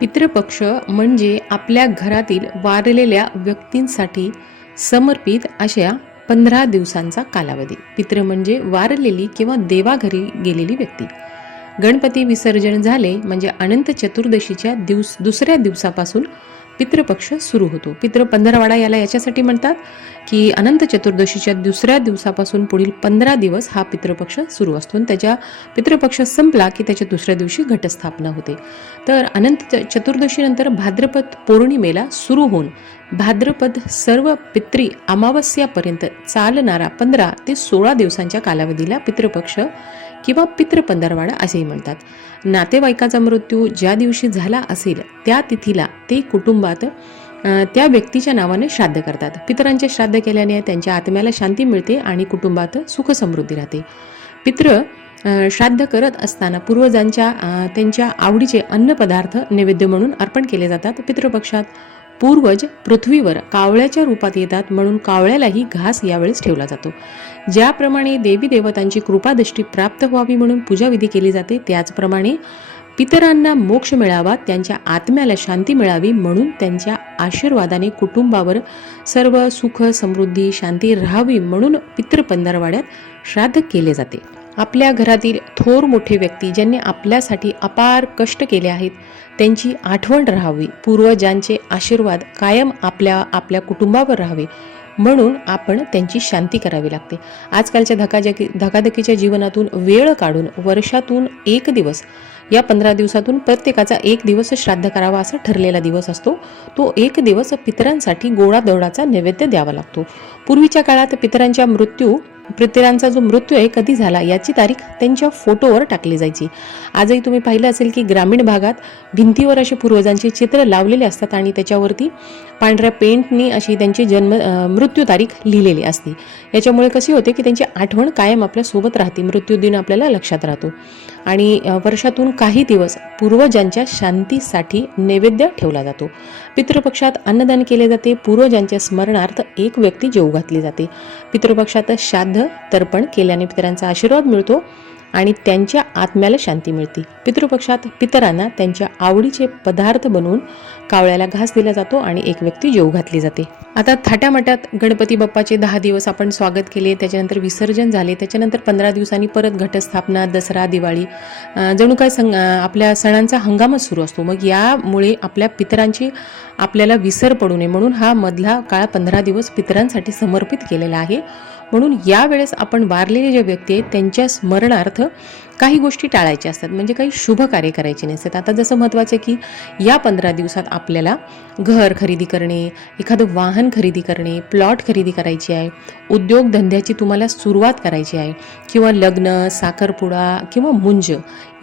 पितृपक्ष म्हणजे आपल्या घरातील वारलेल्या व्यक्तींसाठी समर्पित अशा पंधरा दिवसांचा कालावधी. पितृ म्हणजे वारलेली किंवा देवाघरी गेलेली व्यक्ती. गणपती विसर्जन झाले म्हणजे अनंत चतुर्दशीच्या दिवस दुसऱ्या दिवसापासून पितृपक्ष सुरू होतो. पितृ पंधरवाडा याला याच्यासाठी म्हणतात की अनंत चतुर्दशीच्या दुसऱ्या दिवसापासून पुढील पंधरा दिवस हा पितृपक्ष सुरू असतो आणि त्याच्या पितृपक्ष संपला की त्याच्या दुसऱ्या दिवशी घटस्थापना होते. तर अनंत चतुर्दशीनंतर भाद्रपद पौर्णिमेला सुरू होऊन भाद्रपद सर्व पित्री अमावस्यापर्यंत चालणारा पंधरा ते सोळा दिवसांच्या कालावधीला पितृपक्ष किंवा पितृपंधरवाडा असेही म्हणतात. नातेवाईकाचा मृत्यू ज्या दिवशी झाला असेल त्या तिथीला ते कुटुंबात त्या व्यक्तीच्या नावाने श्राद्ध करतात. पितरांचे श्राद्ध केल्याने त्यांच्या आत्म्याला शांती मिळते आणि कुटुंबात सुख समृद्धी राहते. पित्र श्राद्ध करत असताना पूर्वजांच्या त्यांच्या आवडीचे अन्नपदार्थ नैवेद्य म्हणून अर्पण केले जातात. पितृपक्षात पूर्वज पृथ्वीवर कावळ्याच्या रूपात येतात म्हणून कावळ्यालाही घास यावेळेस ठेवला जातो. ज्याप्रमाणे देवी देवतांची कृपादृष्टी प्राप्त व्हावी म्हणून पूजाविधी केली जाते त्याचप्रमाणे पितरांना मोक्ष मिळावा त्यांच्या आत्म्याला शांती मिळावी म्हणून त्यांच्या आशीर्वादाने कुटुंबावर सर्व सुख समृद्धी शांती राहावी म्हणून पितृपंधरवाड्यात श्राद्ध केले जाते. आपल्या घरातील थोर मोठे व्यक्ती ज्यांनी आपल्यासाठी अपार कष्ट केले आहेत त्यांची आठवण राहावी. पूर्वजांचे आशीर्वाद कायम आपल्या आपल्या कुटुंबावर राहावे. म्हणून आपण त्यांची शांती करावी लागते. आजकालच्या धकाधकी धकाधकीच्या जीवनातून वेळ काढून वर्षातून एक दिवस या पंधरा दिवसातून प्रत्येकाचा एक दिवस श्राद्ध करावा असा ठरलेला दिवस असतो. तो एक दिवस पितरांसाठी गोडाधोडाचा नैवेद्य द्यावा लागतो. पूर्वीच्या काळात पितरांच्या मृत्यू पृथ्वीरांचा जो मृत्यू आहे कधी झाला याची तारीख त्यांच्या फोटोवर टाकली जायची. आजही तुम्ही पाहिलं असेल की ग्रामीण भागात भिंतीवर असे पूर्वजांचे चित्र लावलेले असतात आणि त्याच्यावरती पांढऱ्या पेंटनी अशी त्यांची जन्म मृत्यू तारीख लिहिलेली असते. याच्यामुळे कशी होते की त्यांची आठवण कायम आपल्यासोबत राहते मृत्यूदिन आपल्याला लक्षात राहतो. आणि वर्षातून काही दिवस पूर्वजांच्या शांतीसाठी नैवेद्य ठेवला जातो. पितृपक्षात अन्नदान केले जाते. पूर्वजांच्या स्मरणार्थ एक व्यक्ती जेऊ घातली जाते. पितृपक्षात श्राद्ध तर्पण केल्याने पितरांचा आशीर्वाद मिळतो. आणि त्यांच्या आत्म्याला शांती मिळते. पितृपक्षात पितरांना त्यांच्या आवडीचे पदार्थ बनवून कावळ्याला घास दिला जातो आणि एक व्यक्ती जेव घातली जाते. आता थाट्यामाट्यात गणपती बाप्पाचे दहा दिवस आपण स्वागत केले त्याच्यानंतर विसर्जन झाले त्याच्यानंतर पंधरा दिवसांनी परत घटस्थापना दसरा दिवाळी जणू काय संग आपल्या सणांचा हंगामच सुरू असतो. मग यामुळे आपल्या पितरांची आपल्याला विसर पडू नये म्हणून हा मधला काळ पंधरा दिवस पितरांसाठी समर्पित केलेला आहे. म्हणून यावेळेस आपण वारलेले जे व्यक्ती आहेत त्यांच्या स्मरणार्थ काही गोष्टी टाळायच्या असतात म्हणजे काही शुभ कार्य करायचे नसतात. आता जसं महत्त्वाचं आहे की या पंधरा दिवसात आपल्याला घर खरेदी करणे एखादं वाहन खरेदी करणे प्लॉट खरेदी करायची आहे उद्योगधंद्याची तुम्हाला सुरुवात करायची आहे किंवा लग्न साखरपुडा किंवा मुंज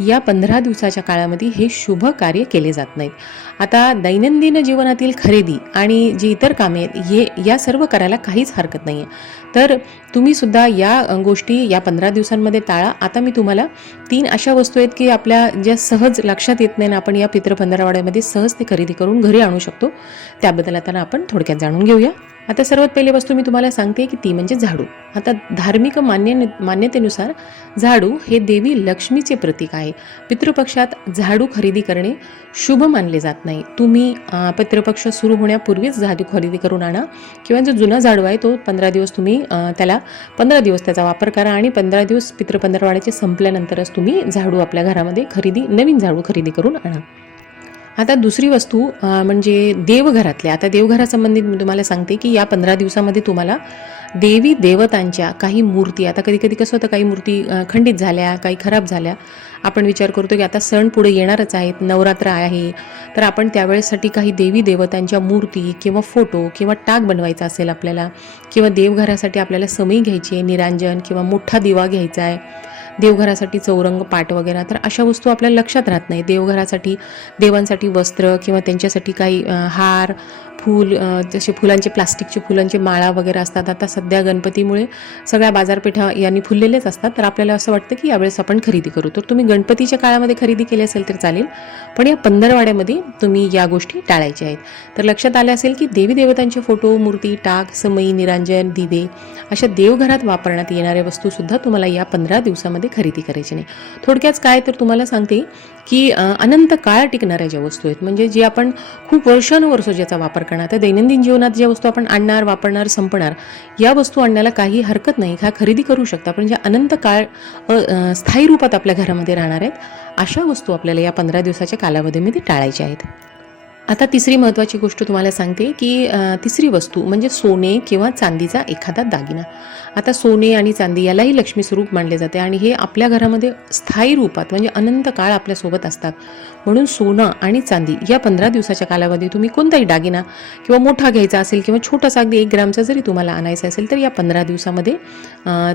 या पंधरा दिवसाच्या काळामध्ये हे शुभ कार्य केले जात नाहीत. आता दैनंदिन जीवनातील खरेदी आणि जी इतर कामे आहेत हे या सर्व करायला काहीच हरकत नाही आहे तर तुम्ही सुद्धा या गोष्टी या पंधरा दिवसांमध्ये टाळा. आता मी तुम्हाला तीन अशा वस्तू आहेत की आपल्या ज्या सहज लक्षात येत नाही ना आपण या पितृ पंधरवाड्यामध्ये सहज ते खरेदी करून घरी आणू शकतो. त्याबद्दल आता आपण थोडक्यात जाणून घेऊया. आता सर्वात पहिली वस्तू मी तुम्हाला सांगते की ती म्हणजे झाडू. आता धार्मिक मान्य मान्यतेनुसार झाडू हे देवी लक्ष्मीचे प्रतीक आहे. पितृपक्षात झाडू खरेदी करणे शुभ मानले जात नाही. तुम्ही पितृपक्ष सुरू होण्यापूर्वीच झाडू खरेदी करून आणा किंवा जो जुना झाडू आहे तो पंधरा दिवस तुम्ही त्याला पंधरा दिवस त्याचा वापर करा आणि पंधरा दिवस पितृपंधरवाड्याचे संपल्यानंतरच तुम्ही झाडू आपल्या घरामध्ये खरेदी नवीन झाडू खरेदी करून आणा. आता दुसरी वस्तू म्हणजे देवघरातले. आता देवघरासंबंधित मी तुम्हाला सांगते की या पंधरा दिवसामध्ये तुम्हाला देवी देवतांच्या काही मूर्ती आता कधी कधी कसं होतं काही मूर्ती खंडित झाल्या काही खराब झाल्या आपण विचार करतो की आता सण पुढे येणारच आहेत नवरात्र आहे तर आपण त्यावेळेसाठी काही देवी देवतांच्या मूर्ती किंवा फोटो किंवा टाक बनवायचा असेल आपल्याला किंवा देवघरासाठी आपल्याला समई घ्यायची आहे निरांजन किंवा मोठा दिवा घ्यायचा आहे देवघरासाठी चौरंग पाट वगैरे तर अशा वस्तू आपल्याला लक्षात राहत नाही. देवघरासाठी देवांसाठी वस्त्र किंवा त्यांच्यासाठी काही हार फूल जसे फुलांचे प्लास्टिकचे फुलांचे माळा वगैरे असतात. आता सध्या गणपतीमुळे सगळ्या बाजारपेठा यांनी फुललेलेच असतात. तर आपल्याला असं वाटतं की यावेळेस आपण खरेदी करू. तर तुम्ही गणपतीच्या काळामध्ये खरेदी केली असेल तर चालेल. पण या पंधरवाड्यामध्ये तुम्ही या गोष्टी टाळायच्या आहेत. तर लक्षात आलं असेल की देवी देवतांचे फोटो मूर्ती टाक समई निरांजन दिवे अशा देवघरात वापरण्यात येणाऱ्या वस्तूसुद्धा तुम्हाला या पंधरा दिवसामध्ये खरेदी करायची नाही. थोडक्यात काय तर तुम्हाला सांगते की अनंत काळ टिकणाऱ्या ज्या वस्तू आहेत म्हणजे जे आपण खूप वर्षानुवर्ष ज्याचा वापर कारण आता दैनंदिन जीवनात ज्या वस्तू आपण आणणार वापरणार संपणार या वस्तू आणण्याला काही हरकत नाही. ह्या खरेदी करू शकता पण ज्या अनंत काळ स्थायी रूपात आपल्या घरामध्ये राहणार आहेत अशा वस्तू आपल्याला या पंधरा दिवसाच्या कालावधीमध्ये टाळायच्या आहेत. आता तिसरी महत्त्वाची गोष्ट तुम्हाला सांगते की तिसरी वस्तू म्हणजे सोने किंवा चांदीचा एखादा दागिना. आता सोने आणि चांदी यालाही लक्ष्मी स्वरूप मानले जाते आणि हे आपल्या घरामध्ये स्थायी रूपात म्हणजे अनंत काळ आपल्यासोबत असतात. म्हणून सोनं आणि चांदी या पंधरा दिवसाच्या कालावधीत तुम्ही कोणताही दागिना किंवा मोठा घ्यायचा असेल किंवा छोटासा अगदी एक ग्रामचा जरी तुम्हाला आणायचा असेल तर या पंधरा दिवसामध्ये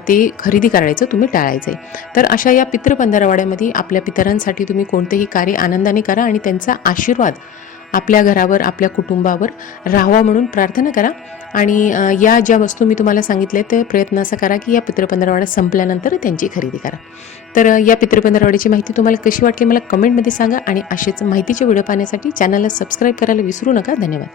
ते खरेदी करायचं तुम्ही टाळायचं आहे तर अशा या पितृ पंधरवाड्यामध्ये आपल्या पितरांसाठी तुम्ही कोणतेही कार्य आनंदाने करा आणि त्यांचा आशीर्वाद आपल्या घरावर आपल्या कुटुंबावर राहावा म्हणून प्रार्थना करा. आणि या ज्या वस्तू मी तुम्हाला सांगितल्या ते प्रयत्न असा करा की या पितृपंधरवाडा संपल्यानंतर त्यांची खरेदी करा. तर या पितृपंधरवाड्याची माहिती तुम्हाला कशी वाटली मला कमेंटमध्ये सांगा आणि असेच माहितीचे व्हिडिओ पाहण्यासाठी चॅनलला सबस्क्राईब करायला विसरू नका. धन्यवाद.